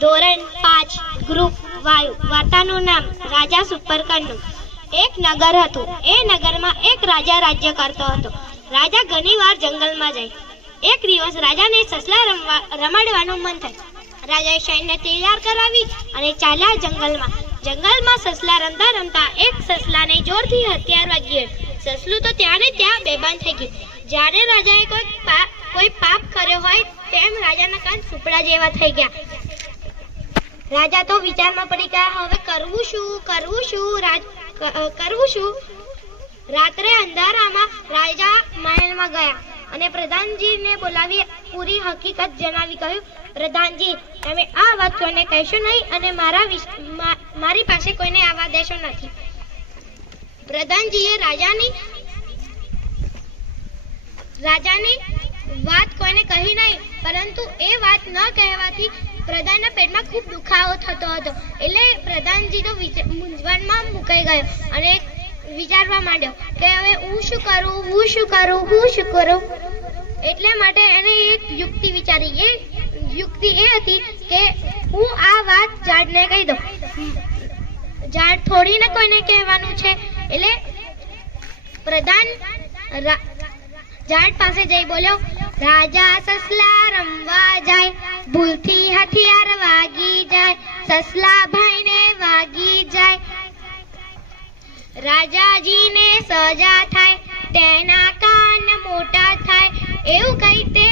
ધોરણ પાંચ ગ્રુપ વાયુ. વાર્તાનું નામ રાજા સુપરકરનું એક નગર હતું. એ નગરમાં એક રાજા રાજ્ય કરતો હતો. રાજા ઘણીવાર જંગલમાં જાય. એક દિવસ રાજાને સસલા રમવા, રમાડવાનું મન થયું. રાજાએ સૈન્ય તૈયાર કરાવી અને ચાલ્યા જંગલમાં. જંગલમાં સસલા રમતા રમતા એક સસલાને જોરથી હથિયાર વાગ્યું. સસલું તો ત્યાં ને ત્યાં બેભાન થઈ ગયું. જ્યારે રાજાએ કોઈ પાપ કોઈ પાપ કર્યો હોય, તેમ રાજાના કાન સુપડા જેવા થઈ ગયા. રાજા તો વિચારમાં પડી ગયા, હવે કરવું શું? કરવું શું? રાજ કરવું શું? રાત્રે અંધારામાં રાજા મહેલમાં ગયા અને પ્રધાનજીને બોલાવી, પૂરી હકીકત જણાવી કહ્યું, પ્રધાનજી, તમે આ વાત કોઈને કહેશો નહીં અને મારા મારી પાસે કોઈને આવવા દેશો નથી. પ્રધાનજીએ રાજાની રાજાની વાત કોઈને કહી નહીં પરંતુ એ વાત ન કહેવાથી પ્રધાનના પેટમાં ખૂબ દુખાવો થતો હતો. એટલે પ્રધાનજી તો મૂંઝવણમાં મુકાઈ ગયો અને વિચારવા માંડ્યો કે હવે હું શું કરું, હું શું કરું, હું શું કરું? એટલે માટે એને એક યુક્તિ વિચારી. એ યુક્તિ એ હતી કે હું આ વાત ઝાડને કહી દઉં. ઝાડ થોડીને કોઈને કહેવાનું છે. એટલે પ્રધાન ઝાડ પાસે જઈ બોલ્યો રાજા સસલા રમવા જાય ભૂલથી હથિયાર વાગી જાય સસલા ભાઈને વાગી જાય. રાજાજીને સજા થાય, તેના કાન મોટા થાય. એવું કહી તે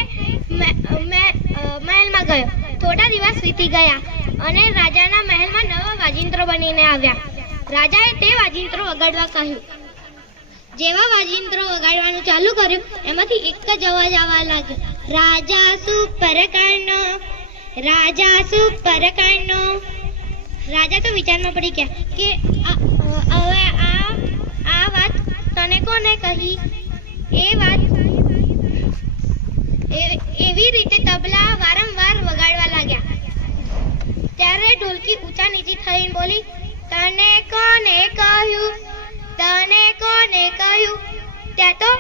મહેલમાં ગયો? થોડા દિવસ વીતી ગયા અને રાજાના મહેલમાં નવા વાજિંત્રો બનીને આવ્યા. રાજાએ તે વાજિંત્રો વગાડવા કહ્યું. જેવા વાજિંત્રો વગાડવાનું ચાલુ કર્યું, એમાંથી એક જ અવાજ આવવા લાગ્યો. રાજા સુપર કાનો રાજા સુપર કાનો રાજા તો વિચારમાં પડી ગયા કે હવે આ આ વાત તને કોને કહી? એ વાત એવી રીતે તબલા વારંવાર વગાડવા લાગ્યા. ત્યારે ઢોલકી ઊંચા નીચી થઈને બોલી, તને કોને કહ્યું? તને કોને કહ્યું ત્યાં તો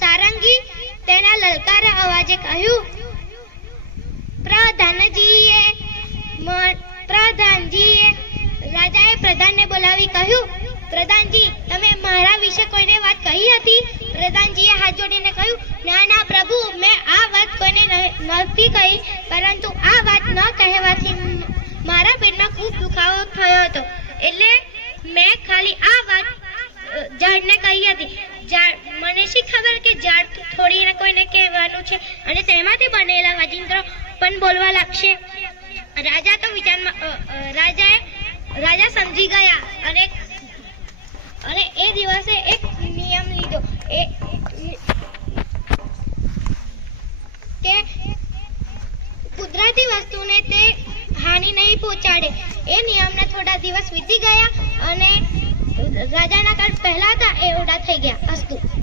સારંગી તેના લલકારા અવાજે કહ્યું, પ્રધાનજીએ પ્રધાનજીએ રાજાએ પ્રધાનને બોલાવી કહ્યું, પ્રધાનજી, તમે મારા વિશે કોઈને વાત કહી હતી? પ્રધાનજીએ હાથ જોડીને કહ્યું, ના ના, પ્રભુ, મેં આ વાત કોઈને નથી કહી, પરંતુ આ વાત ન કહેવાથી મારા પેટમાં ખૂબ દુખાવો થયો હતો. એટલે મેં ખાલી આ વાત અ, ઝાડને કહી હતી ઝાડ મને શી ખબર કે ઝાડ થોડીને કોઈને કહેવાનું છે. અને તેમાંથી બનેલા વાજિંત્રો? પણ બોલવા લાગશે. રાજા તો વિચારમાં રાજાએ, રાજા સમજી ગયા અને અને એ દિવસે એક નિયમ લીધો. એ કે કુદરતી વસ્તુને તે હાનિ નહીં પહોંચાડે. એ નિયમના થોડા દિવસ વીતી ગયા અને રાજાના કાળ પહેલા હતા એ ઓડા થઈ ગયા અસ્તુ.